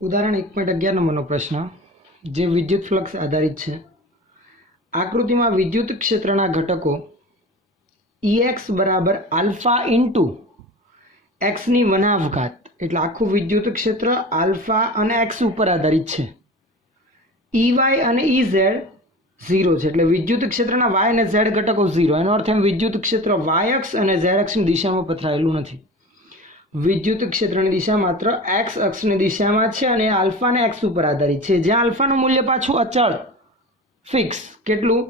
ઉદાહરણ 1.11 નંબરનો પ્રશ્ન જે વિદ્યુત ફ્લક્સ આધારિત છે. આકૃતિમાં વિદ્યુત ક્ષેત્રના ઘટકો Ex બરાબર આલ્ફા ઇન્ટુ એક્સની વનાફ ઘાત, એટલે આખું વિદ્યુત ક્ષેત્ર આલ્ફા અને એક્સ ઉપર આધારિત છે. Ey અને Ez 0 છે, એટલે વિદ્યુત ક્ષેત્રના y અને z ઘટકો 0. એનો અર્થ એમ વિદ્યુત ક્ષેત્ર y અક્ષ અને z અક્ષની દિશામાં પથરાયેલું નથી. વિદ્યુત ક્ષેત્રની દિશા માત્ર x અક્ષની દિશામાં છે અને આલ્ફા અને એક્સ ઉપર આધારિત છે, જ્યાં આલ્ફાનું મૂલ્ય પાછું અચળ ફિક્સ કેટલું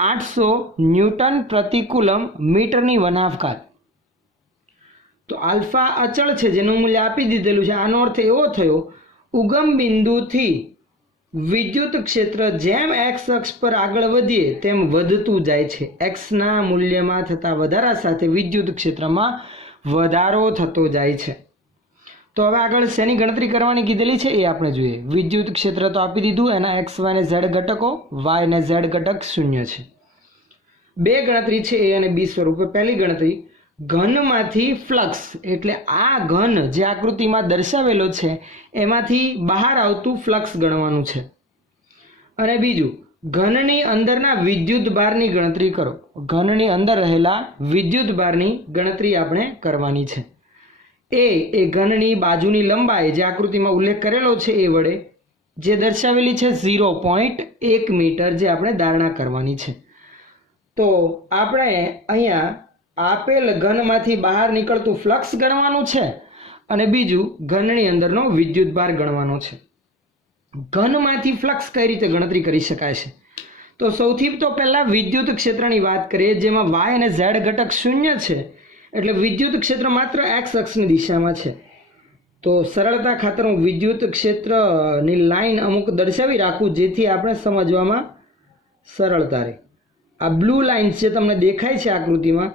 800 ન્યૂટન પ્રતિ કુલમ મીટરની વનાફ ઘાત. તો આલ્ફા અચળ છે જેનું મૂલ્ય આપી દીધેલું છે. આનો અર્થ એવો થયો ઉગમ બિંદુથી વિદ્યુત ક્ષેત્ર જેમ એક્સ અક્ષ પર આગળ વધીએ તેમ વધતું જાય છે. એક્સના મૂલ્યમાં થતા વધારા સાથે વિદ્યુત ક્ષેત્રમાં વધારો થતો જાય છે. તો હવે આગળ શેની ગણતરી કરવાની કીધેલી છે એ આપણે જોઈએ. વિદ્યુત ક્ષેત્ર તો આપી દીધું, એના એક્સ વાય અને ઝેડ ઘટકો, વાય અને ઝેડ ઘટક 0 છે. બે ગણતરી છે એ અને બી સ્વરૂપે. પહેલી ગણતરી ઘનમાંથી ફ્લક્સ, એટલે આ ઘન જે આકૃતિમાં દર્શાવેલો છે એમાંથી બહાર આવતું ફ્લક્સ ગણવાનું છે. અને બીજું ઘનની અંદરના વિદ્યુત ભારની ગણતરી કરો. ઘનની અંદર રહેલા વિદ્યુત ભારની ગણતરી આપણે કરવાની છે. એ ઘનની બાજુની લંબાઈ જે આકૃતિમાં ઉલ્લેખ કરેલો છે એ વડે જે દર્શાવેલી છે 0.1 મીટર, જે આપણે ધારણા કરવાની છે. તો આપણે અહીંયા આપેલ ઘનમાંથી બહાર નીકળતું ફ્લક્સ ગણવાનું છે અને બીજું ઘનની અંદરનો વિદ્યુત ભાર ગણવાનો છે. ઘનમાંથી ફ્લક્સ કઈ રીતે ગણતરી કરી શકાય છે? તો સૌથી તો પહેલા વિદ્યુત ક્ષેત્રની વાત કરીએ, જેમાં y અને z ઘટક 0 છે, એટલે વિદ્યુત ક્ષેત્ર માત્ર x અક્ષની દિશામાં છે. તો સરળતા ખાતર હું વિદ્યુત ક્ષેત્રની લાઈન અમુક દર્શાવી રાખું જેથી આપણે સમજવામાં સરળતા રહે. આ બ્લુ લાઈન જે તમને દેખાય છે આકૃતિમાં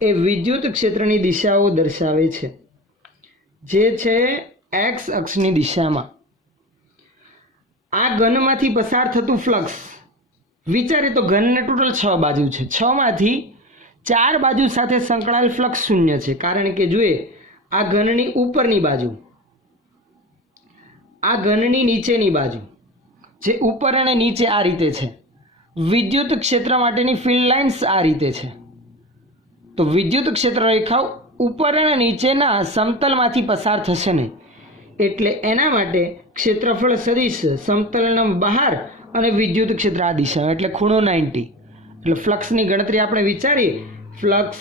એ વિદ્યુત ક્ષેત્રની દિશાઓ દર્શાવે છે, જે છે x અક્ષની દિશામાં. આ ઘનમાંથી પસાર થતું ફ્લક્સ વિચારીએ તો ઘનને ટોટલ 6 બાજુ છે. 6 માંથી 4 બાજુ સાથે સંકળાયેલ ફ્લક્સ 0 છે, કારણ કે જોઈએ આ ઘનની ઉપરની બાજુ, આ ઘનની નીચેની બાજુ, જે ઉપર અને નીચે આ રીતે છે. વિદ્યુત ક્ષેત્ર માટેની ફિલ્ડ લાઇન્સ આ રીતે છે. તો વિદ્યુત ક્ષેત્ર રેખાઓ ઉપર અને નીચેના સમતલમાંથી પસાર થશે નહીં, એટલે એના માટે ક્ષેત્રફળ સદિશ સમતલના બહાર અને વિદ્યુત ક્ષેત્ર આ દિશામાં, એટલે ખૂણો 90. એટલે ફ્લક્સની ગણતરી આપણે વિચારીએ, ફ્લક્સ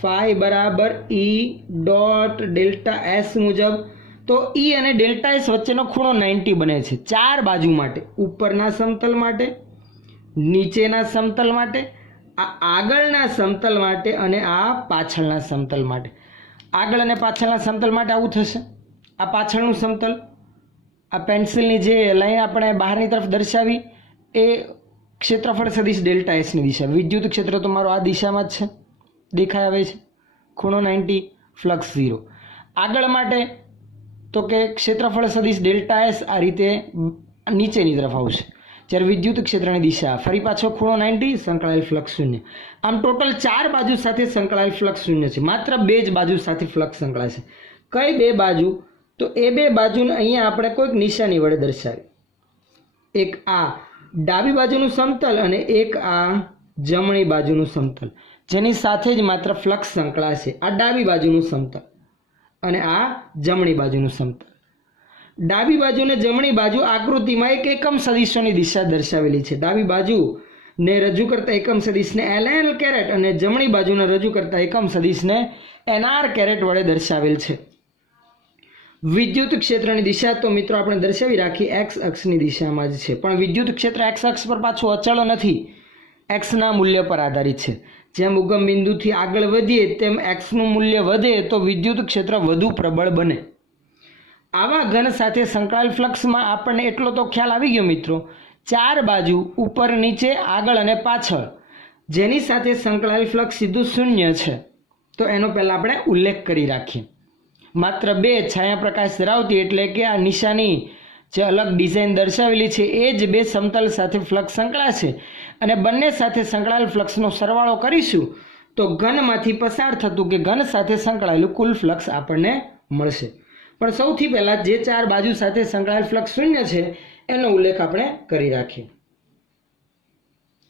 ફાઈ બરાબર ઈ ડોટ ડેલ્ટા એસ મુજબ, તો ઈ અને ડેલ્ટા એસ વચ્ચેનો ખૂણો 90 બને છે 4 બાજુ માટે. ઉપરના સમતલ માટે, નીચેના સમતલ માટે, આ આગળના સમતલ માટે અને આ પાછળના સમતલ માટે. આગળ અને પાછળના સમતલ માટે આવું થશે. આ પાછળનું સમતલ, આ પેન્સિલની જે લાઈન આપણે બહારની તરફ દર્શાવી એ ક્ષેત્રફળ સદિશ ડેલ્ટા એસની દિશા. વિદ્યુત ક્ષેત્ર તો મારો આ દિશામાં જ છે, દેખાય આવે છે. ખૂણો 90, ફ્લક્સ 0. આગળ માટે તો કે ક્ષેત્રફળ સદિશ ડેલ્ટા એસ આ રીતે નીચેની તરફ આવશે, જ્યારે વિદ્યુત ક્ષેત્રની દિશા ફરી પાછો ખૂણો 90, સંકળાયેલ ફ્લક્સ 0. આમ ટોટલ 4 બાજુ સાથે સંકળાયેલ ફ્લક્સ 0 છે. માત્ર 2 જ બાજુ સાથે ફ્લક્સ સંકળાય છે. કઈ 2 બાજુ? તો એ 2 બાજુને અહીંયા આપણે કોઈક નિશાની વડે દર્શાવી. એક આ ડાબી બાજુનું સમતલ અને એક આ જમણી બાજુનું સમતલ, જેની સાથે જ માત્ર ફ્લક્સ સંકળાશે. આ ડાબી બાજુનું સમતલ અને આ જમણી બાજુનું સમતલ. ડાબી બાજુ અને જમણી બાજુ આકૃતિમાં એક એકમ સદિશોની દિશા દર્શાવેલી છે. ડાબી બાજુને રજૂ કરતા એકમ સદિશને LN કેરેટ અને જમણી બાજુને રજૂ કરતા એકમ સદિશને NR કેરેટ વડે દર્શાવેલ છે. વિદ્યુત ક્ષેત્રની દિશા તો મિત્રો આપણે દર્શાવી રાખી x અક્ષની દિશામાં જ છે, પણ વિદ્યુત ક્ષેત્ર x અક્ષ પર પાછું અચળ નથી, xના મૂલ્ય પર આધારિત છે. જેમ ઉગમ બિંદુથી આગળ વધીએ તેમ xનું મૂલ્ય વધે તો વિદ્યુત ક્ષેત્ર વધુ પ્રબળ બને. આવા ઘન સાથે સંકળાયેલ ફ્લક્સમાં આપણને એટલો તો ખ્યાલ આવી ગયો મિત્રો, 4 બાજુ ઉપર નીચે આગળ અને પાછળ જેની સાથે સંકળાયેલ ફ્લક્સ સીધું 0 છે. તો એનો પહેલાં આપણે ઉલ્લેખ કરી રાખીએ. માત્ર 2 છાયા પ્રકાશ ધરાવતી, એટલે કે આ નિશાની જે અલગ ડિઝાઇન દર્શાવેલી છે એ જ 2 સમતલ સાથે ફ્લક્સ સંકળાશે અને બંને સાથે સંકળાયેલ ફ્લક્સનો સરવાળો કરીશું તો ઘનમાંથી પસાર થતું કે ઘન સાથે સંકળાયેલું કુલ ફ્લક્સ આપણને મળશે. પણ સૌથી પહેલાં જે ચાર બાજુ સાથે સંકળાયેલ ફ્લક્સ શૂન્ય છે એનો ઉલ્લેખ આપણે કરી રાખીએ.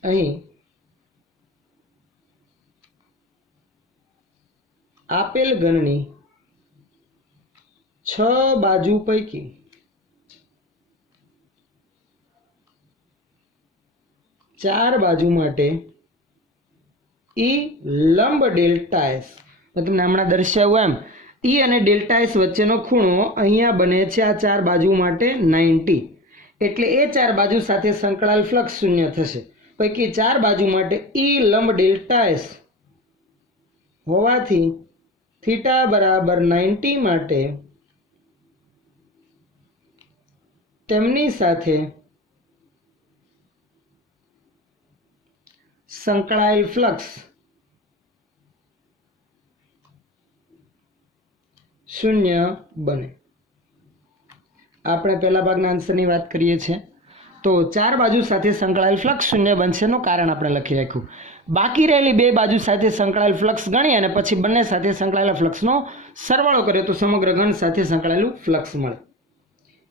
અહીં આપેલ ઘનની 6 બાજુ પૈકી ચાર બાજુ માટે ઈ લંબ ડેલ્ટા એસ, તમને હમણાં દર્શાવ્યું એમ ઈ અને ડેલ્ટા એસ વચ્ચેનો ખૂણો અહીંયા બને છે આ ચાર બાજુ માટે 90, એટલે એ ચાર બાજુ સાથે સંકળાયેલ ફ્લક્સ શૂન્ય થશે. પૈકી ચાર બાજુ માટે ઈ લંબ ડેલ્ટા એસ હોવાથી થીટા બરાબર 90 માટે તેમની સાથે સંકળાયેલ ફ્લક્સ શૂન્ય બને. આપણે પહેલા ભાગના આન્સરની વાત કરીએ છીએ તો ચાર બાજુ સાથે સંકળાયેલ ફ્લક્સ શૂન્ય બનશે એનું કારણ આપણે લખી રાખ્યું. બાકી રહેલી બે બાજુ સાથે સંકળાયેલ ફ્લક્સ ગણી અને પછી બંને સાથે સંકળાયેલા ફ્લક્સનો સરવાળો કર્યો તો સમગ્ર ઘન સાથે સંકળાયેલું ફ્લક્સ મળે.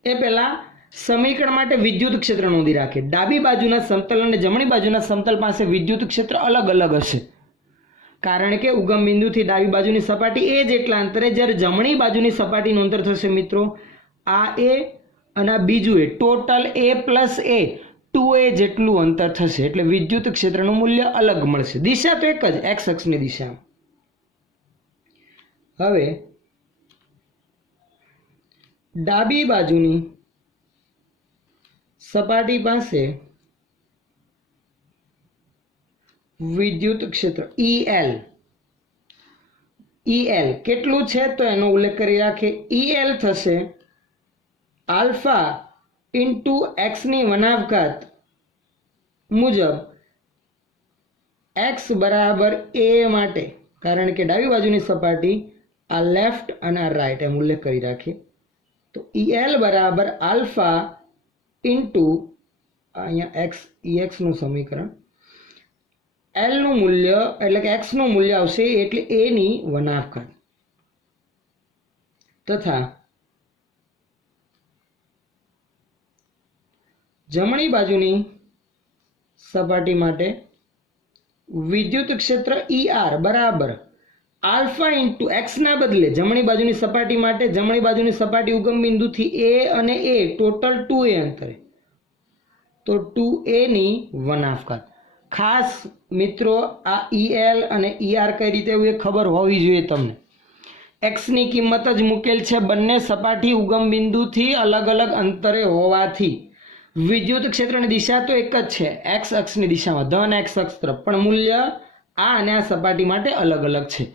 એ પહેલાં સમીકરણ માટે વિદ્યુત ક્ષેત્ર નોંધી રાખે. ડાબી બાજુના સમતલ અને જમણી બાજુના સમતલ પાસે વિદ્યુત ક્ષેત્ર અલગ અલગ હશે, કારણ કે ઉગમ બિંદુથી ડાબી બાજુની સપાટી એ જેટલા અંતરે, જ્યારે જમણી બાજુની સપાટીનું અંતર થશે મિત્રો આ એ અને આ બીજું એ, total a plus a 2a જેટલું અંતર થશે. એટલે વિદ્યુત ક્ષેત્રનું મૂલ્ય અલગ મળશે. દિશા તો એક જ, એક્સ અક્ષની દિશા. હવે ડાબી બાજુની સપાટી પાસે વિદ્યુત ક્ષેત્ર EL કેટલું છે તો એનો ઉલ્લેખ કરી રાખે. EL થશે આલ્ફા ઇન્ટુ એક્સની વનાવઘાત મુજબ એક્સ બરાબર a માટે, કારણ કે ડાબી બાજુની સપાટી આ લેફ્ટ અને આ રાઈટ એમ ઉલ્લેખ કરી રાખીએ. તો EL બરાબર આલ્ફા ઇન્ટુ અહીંયા એક્સ EXનું સમીકરણ, એલનું મૂલ્ય એટલે કે એક્સનું મૂલ્ય આવશે એટલે એની વનાવઘાત તથા જમણી બાજુની સપાટી માટે વિદ્યુત ક્ષેત્ર ER બરાબર આલ્ફા ઇન્ટુ એક્સના બદલે જમણી બાજુની સપાટી માટે, જમણી બાજુની સપાટી ઉગમ બિંદુથી એ અને એ ટોટલ 2a અંતરે, તો 2a ની વનાવઘાત. ખાસ મિત્રો આ EL અને ER કઈ રીતે એવું એ ખબર હોવી જોઈએ તમને. એક્સની કિંમત જ મૂકેલ છે, બંને સપાટી ઉગમ બિંદુથી અલગ અલગ અંતરે હોવાથી વિદ્યુત ક્ષેત્રની દિશા તો એક જ છે, એક્સ અક્ષની દિશામાં, ધન એક્સ અક્ષ તરફ, પણ મૂલ્ય આ અને આ સપાટી માટે અલગ અલગ છે.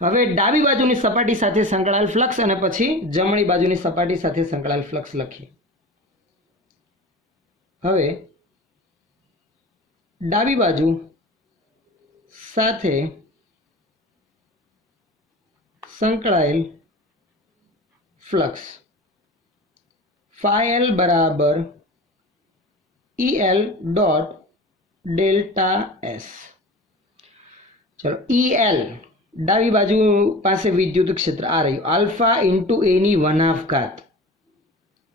હવે ડાબી બાજુની સપાટી સાથે સંકળાયેલ ફ્લક્સ અને પછી જમણી બાજુની સપાટી સાથે સંકળાયેલ ફ્લક્સ લખીએ. હવે ડાબી બાજુ સાથે સંકળાયેલ ફ્લક્સ phi L બરાબર EL ડોટ ડેલ્ટા S. ચલો EL ડાબી બાજુ પાસે વિદ્યુત ક્ષેત્ર આ રહ્યું આલ્ફા ઇન્ટુ a ની વનાવઘાત,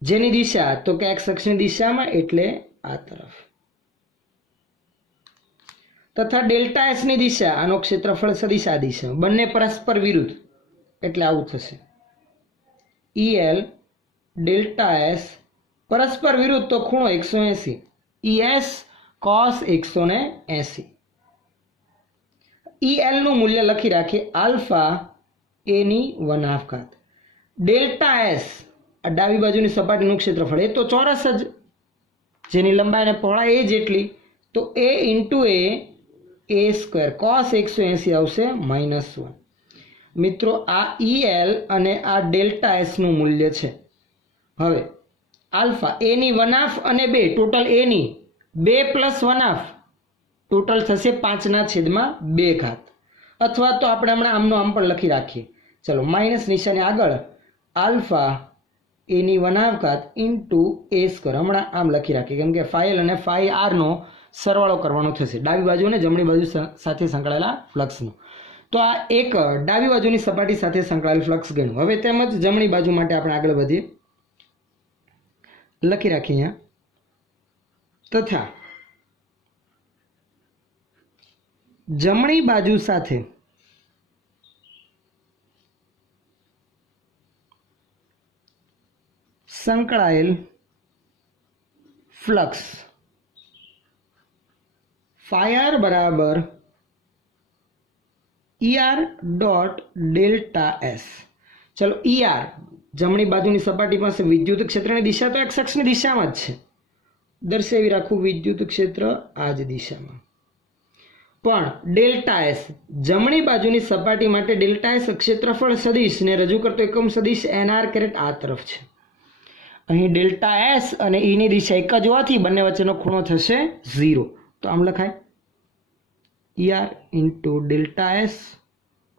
જેની દિશા તો કે એક્સ અક્ષની દિશામાં એટલે આ તરફ, તથા ડેલ્ટા એસ ની દિશા આનો ક્ષેત્રફળ સદિશ આ દિશા, બંને પરસ્પર વિરુદ્ધ એટલે આવું થશે. EL ડેલ્ટા એસ પરસ્પર વિરુદ્ધ તો ખૂણો 180, ES cos 180. EL નું મૂલ્ય લખી રાખીએ આલ્ફા a ની વનાવઘાત, ડેલ્ટા એસ આ ડાબી બાજુની સપાટીનું ક્ષેત્રફળ એ તો ચોરસ જ, જેની લંબાઈ અને પહોળાઈ એ જેટલી, તો a into a square cos 180 આવશે -1. મિત્રો આ EL અને આ ડેલ્ટા એસ નું મૂલ્ય છે. હવે આલ્ફા a ની વનાફ અને 2 ટોટલ a ની 2 પ્લસ વનાફ ટોટલ થશે 5/2, અથવા તો આપણે હમણાં આમનો આમ પણ લખી રાખીએ. ચલો માઇનસ નિશાની આગળ આલ્ફા a ની વનાવઘાત ઇન્ટુ a સ્ક્વેર, હમણાં આમ લખી રાખીએ કેમ કે phi L અને phi R નો સરવાળો કરવાનો થશે ડાબી બાજુ અને જમણી બાજુ સાથે સંકળાયેલા ફ્લક્સનો. તો આ એક ડાબી બાજુની સપાટી સાથે સંકળાયેલ ફ્લક્સ ગણ્યું. હવે તેમજ જમણી બાજુ માટે આપણે આગળ વધીએ. લખી રાખીએ અહીંયા તથા જમણી બાજુ સાથે સંકળાયેલ ફ્લક્સ ફાયર બરાબર ER ડોટ ડેલ્ટા એસ. ચલો ER જમણી બાજુની સપાટી પાસે વિદ્યુત ક્ષેત્રની દિશા તો એક્સ અક્ષની દિશામાં જ છે. દર્શાવી રાખું વિદ્યુત ક્ષેત્ર આ જ દિશામાં. પણ ડેલ્ટા એસ જમણી બાજુની સપાટી માટે ડેલ્ટા એસ ક્ષેત્રફળ સદિશને રજૂ કરતો એકમ સદિશ NR કેરેટ આ તરફ છે. અહીં ડેલ્ટા એસ અને ઈની દિશા એક જ હોવાથી બંને વચ્ચેનો ખૂણો થશે 0. તો આમ લખાય ER ઇન્ટુ ડેલ્ટા એસ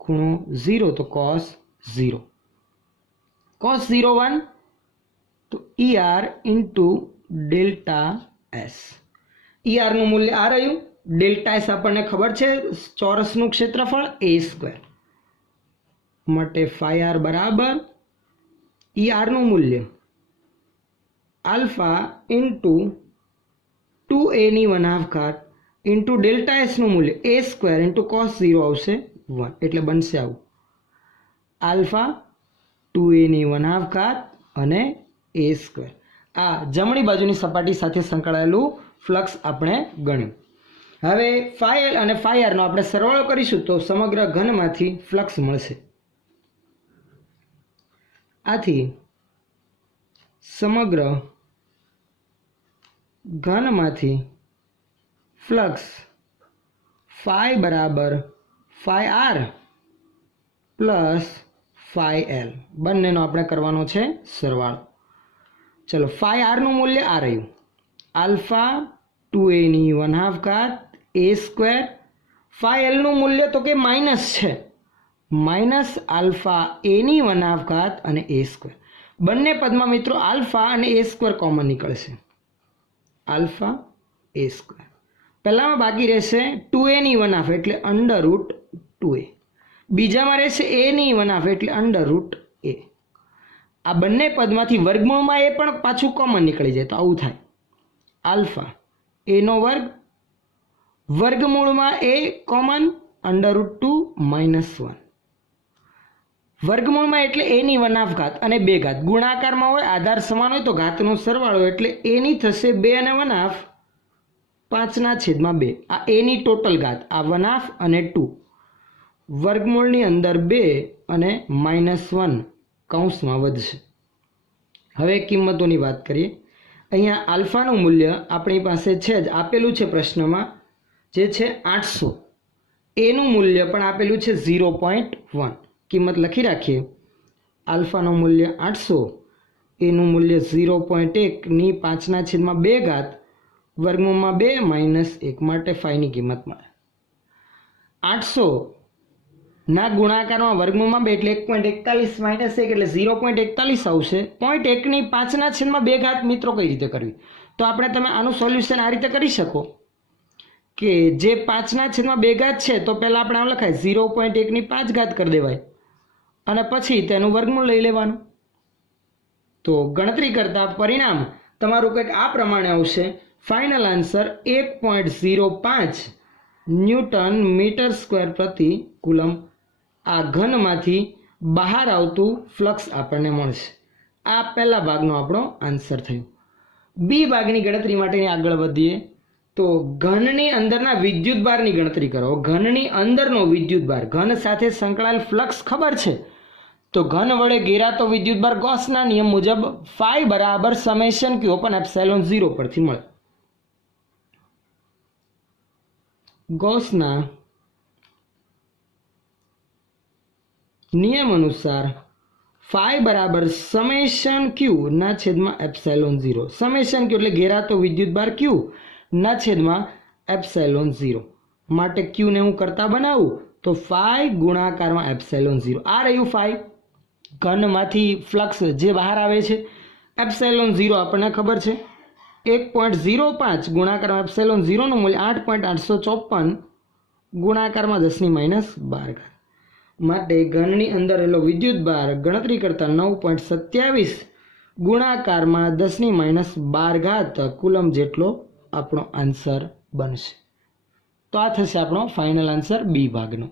ખૂણો 0 તો cos 0. cos 0 1 તો ER ઇન્ટુ ડેલ્ટા એસ. ERનું મૂલ્ય આ રહ્યું. ડેલ્ટા એસ આપણને ખબર છે ચોરસનું ક્ષેત્રફળ a² માટે ફાઈ બરાબર ERનું મૂલ્ય આલ્ફા ઇન્ટુ 2a ની 1/2 ઇન્ટુ ડેલ્ટા એસનું મૂલ્ય a² ઇન્ટુ cos 0 આવશે 1. એટલે બનશે આવું આલ્ફા 2a ની 1/2 અને a². આ જમણી બાજુની સપાટી સાથે સંકળાયેલું ફ્લક્સ આપણે ગણ્યું. હવે ફાઈ અને ફાઈ આરનો આપણે સરવાળો કરીશું તો સમગ્ર ઘનમાંથી ફ્લક્સ મળશે. આથી સમગ્ર ઘનમાંથી ફ્લક્સ ફાઈ બરાબર phi R plus phi L બંનેનો આપણે કરવાનો છે સરવાળો. ચલો ફાઈ આરનું મૂલ્ય આ રહ્યું આલ્ફા 2a ની 1/2 a². ફાઈ એલનું મૂલ્ય તો કે માઇનસ છે માઇનસ આલ્ફા a ની 1/2 અને a². બંને પદમાં મિત્રો આલ્ફા અને a² કોમન નીકળશે આલ્ફા a². પહેલામાં બાકી રહેશે 2a ની 1/2 એટલે √2a. બીજામાં રહેશે a ની 1/2 એટલે √a. આ બંને પદમાંથી વર્ગમૂળમાં એ પણ પાછું કોમન નીકળી જાય તો આવું થાય આલ્ફા a² વર્ગમૂળમાં a કોમન √2 -1. વર્ગમૂળમાં એટલે a ની 1/2 અને 2 ઘાત. ગુણાકારમાં હોય આધાર સમાન હોય તો ઘાતનો સરવાળો એટલે a ની થશે 2 અને 1/2 5/2. આ a ની ટોટલ ઘાત આ 1/2 અને 2 વર્ગમૂળની અંદર 2 અને -1 કૌંસમાં વધશે. હવે કિંમતોની વાત કરીએ. અહીંયા આલ્ફાનું મૂલ્ય આપણી પાસે છે જ આપેલું છે પ્રશ્નમાં જે છે 800. એનું મૂલ્ય પણ આપેલું છે 0.1. કિંમત લખી રાખીએ આલ્ફાનું મૂલ્ય 800 એનું મૂલ્ય 0.1 5/2 ઘાત વર્ગમૂળમાં 2 -1 માટે ફાઈની કિંમત મળે. 800 ના ગુણાકારમાં વર્ગમૂળમાં 2 એટલે 1.41 -1 એટલે 0.41 આવશે. 0.1 5/2 ઘાત મિત્રો કઈ રીતે કરવી તો આપણે તમે આનું સોલ્યુશન આ રીતે કરી શકો કે જે 5/2 ઘાત છે તો પહેલાં આપણે આમ લખાય 0.1 5 ઘાત કરી દેવાય અને પછી તેનું વર્ગમૂળ લઈ લેવાનું. તો ગણતરી કરતાં પરિણામ તમારું કંઈક આ પ્રમાણે આવશે. ફાઇનલ આન્સર 1.05 ન્યૂટન મીટર² પ્રતિ કુલમ. આ ઘનમાંથી બહાર આવતું ફ્લક્સ આપણને મળશે. આ પહેલા ભાગનો આપણો આન્સર થયો. બી ભાગની ગણતરી માટે આગળ વધીએ તો ઘનની અંદરના વિદ્યુતભારની ગણતરી કરો. ઘનની અંદરનો વિદ્યુતભાર ઘન સાથે સંકળાયેલ ફ્લક્સ ખબર છે તો ઘન વડે ઘેરાતો વિદ્યુતભાર ગૌસના નિયમ મુજબ ફાઈ બરાબર સમેશન Q ઓપન એપ્સિલોન 0 પરથી મળે. ગૌસના નિયમ અનુસાર ફાઈ બરાબર સમેશન Q ના છેદમાં એપ્સિલોન 0. સમેશન Q એટલે ઘેરાતો વિદ્યુતભાર Q ના છેદમાં એપ્સિલોન 0 માટે Q ને હું કરતા બનાવું તો ફાઈ ગુણાકારમાં એપ્સિલોન 0. આ રહ્યું ફાઈ ઘનમાંથી ફ્લક્સ જે બહાર આવે છે. એપ્સિલોન 0 આપણને ખબર છે 1.05 ગુણાકારમાં એપ્સિલોન 0 નું મૂલ્ય 8.854 ગુણાકારમાં 10 ની -12 ઘાત. માટે ઘનની અંદર રહેલો વિદ્યુત ભાર ગણતરી કરતાં 9.27 ગુણાકારમાં 10⁻12 કુલમ જેટલો આપણો આન્સર બનશે. તો આ થશે આપણો ફાઇનલ આન્સર બી ભાગનો.